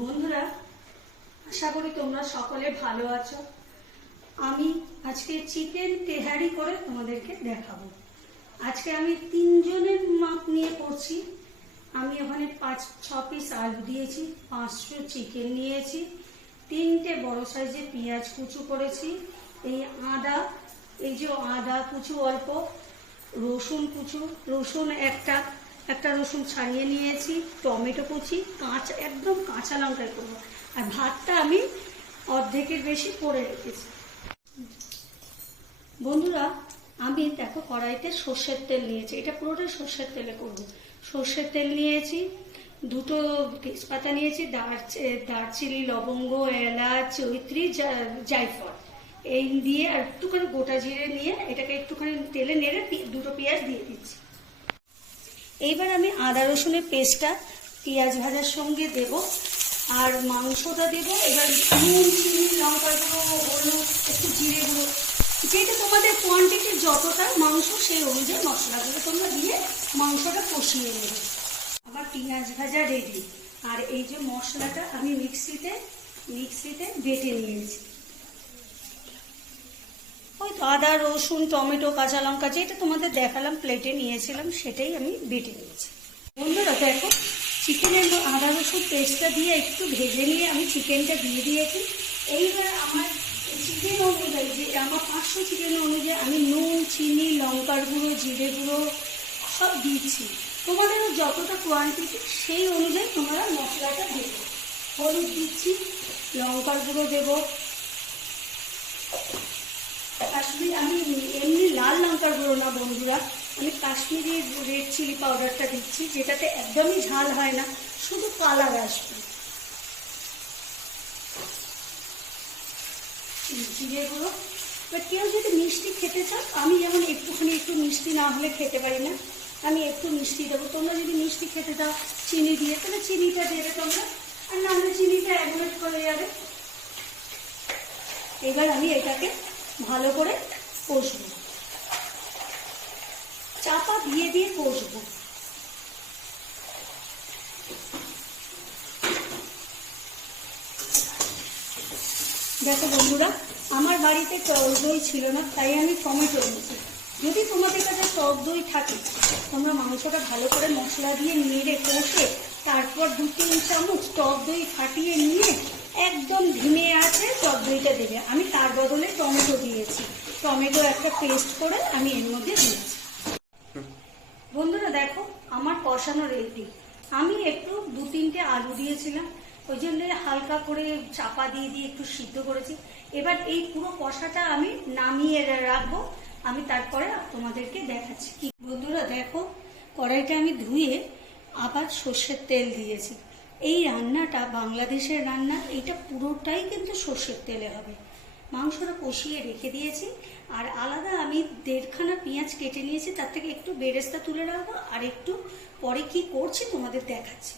বন্ধুরা, আশা করি তোমরা সকলে ভালো আছো। আমি আজকে চিকেন তেহারি করে তোমাদেরকে দেখাবো। আজকে আমি 3 জনের মাপ নিয়ে করছি। আমি ওখানে 5-6 পিস আলু দিয়েছি, 500 চিকেন নিয়েছি, 3টে বড় সাইজের পেঁয়াজ কুচু করেছি, এই আদা, এই যে আদা কুচু অল্প, রসুন কুচু, রসুন একটা রসুন ছাড়িয়ে নিয়েছি, টমেটো কুচি, একদম কাঁচা লঙ্কা করবো। আর ভাতটা আমি অর্ধেকের বেশি করে রেখেছি। বন্ধুরা, আমি দেখো কড়াইতে সর্ষের তেল নিয়েছি, এটা পুরোটা সর্ষের তেলে করব। সর্ষের তেল নিয়েছি, 2টো তেজপাতা নিয়েছি, দারচিনি, লবঙ্গ, এলাচ, জয়িত্রী, জায়ফল, এই দিয়ে আর একটুখানি গোটা জিরে নিয়ে এটাকে একটুখানি তেলে নেড়ে 2টো পেঁয়াজ দিয়ে দিচ্ছি। এইবার আমি আদা রসুনের পেস্টটা পেঁয়াজ ভাজার সঙ্গে দেব, আর মাংসটা দেব। এবার নুন, চিনি, লঙ্কার গুঁড়ো, হলুদ, একটু জিরে গুঁড়ো, যেটা তোমাদের কোয়ান্টিটি যতটা মাংস সেই অনুযায়ী মশলাগুলো তোমরা দিয়ে মাংসটা কষিয়ে নেবে। আবার পেঁয়াজ ভাজা রেডি। আর এই যে মশলাটা আমি মিক্সিতে বেটে নিয়েছি, ওই আদা, রসুন, টমেটো, কাঁচা লঙ্কা যেটা তোমাদের দেখালাম প্লেটে নিয়েছিলাম সেটাই আমি বেটে নিয়েছি। বন্ধুরা দেখো, চিকেনের আদা রসুন পেস্টটা দিয়ে একটু ভেজে নিয়ে আমি চিকেনটা দিয়ে দিয়েছি। এইবার আমার চিকেন অনুযায়ী, যে আমার 500 চিকেন অনুযায়ী আমি নুন, চিনি, লঙ্কার গুঁড়ো, জিরে গুঁড়ো সব দিচ্ছি। তোমাদেরও যতটা কোয়ান্টিটি সেই অনুযায়ী তোমরা মশলাটা দেবে। হলুদ দিচ্ছি, লঙ্কার গুঁড়ো দেবো, কাশ্মীরি, আমি এমনি লাল লঙ্কার গুঁড়ো না বন্ধুরা, আমি কাশ্মীরি রেড চিলি পাউডারটা দিচ্ছি, যেটাতে একদমই ঝাল হয় না, শুধু কালার আসবে। জিরে গুঁড়ো। এবার কেউ যদি মিষ্টি খেতে চাও, আমি যেমন একটু মিষ্টি না হলে খেতে পারি না, আমি একটু মিষ্টি দেবো। তোমরা যদি মিষ্টি খেতে চাও চিনি দিয়ে, তাহলে চিনিটা দেবে তোমরা, আর না হলে চিনিটা অ্যাভয়েড করে যাবে। এবার আমি এটাকে ভালো করে কষবো, চাপা দিয়ে দিয়ে কষবো। দেখো বন্ধুরা, আমার বাড়িতে টক দই ছিল না, তাই আমি টমেটো নিয়েছি। যদি তোমাদের কাছে টক দই থাকে, তোমরা মাংসটা ভালো করে মশলা দিয়ে নেড়ে কষে তারপর 2-3 চামচ টক দই ফাটিয়ে নিয়ে একদম ধিমে আছে টক দইটা দেবে। আমি তার বদলে টমেটো দিয়েছি, টমেটো একটা পেস্ট করে আমি এর মধ্যে দিয়েছি। বন্ধুরা দেখো, আমার কষানো রেডি। আমি একটু 2-3টে আলু দিয়েছিলাম, ওই জন্য হালকা করে চাপা দিয়ে একটু সিদ্ধ করেছি। এবার এই পুরো কষাটা আমি নামিয়ে রাখবো, আমি তারপরে তোমাদেরকে দেখাচ্ছি। কি বন্ধুরা দেখো, কড়াইটা আমি ধুয়ে আবার সর্ষের তেল দিয়েছি। এই রান্নাটা বাংলাদেশের রান্না, এটা পুরোটাই কিন্তু সর্ষের তেলে হবে। মাংসটা কষিয়ে রেখে দিয়েছি, আর আলাদা আমি 1.5খানা পেঁয়াজ কেটে নিয়েছি, তার থেকে একটু বেরেস্তা তুলে রাখবো, আর একটু পরে কি করছি তোমাদের দেখাচ্ছি।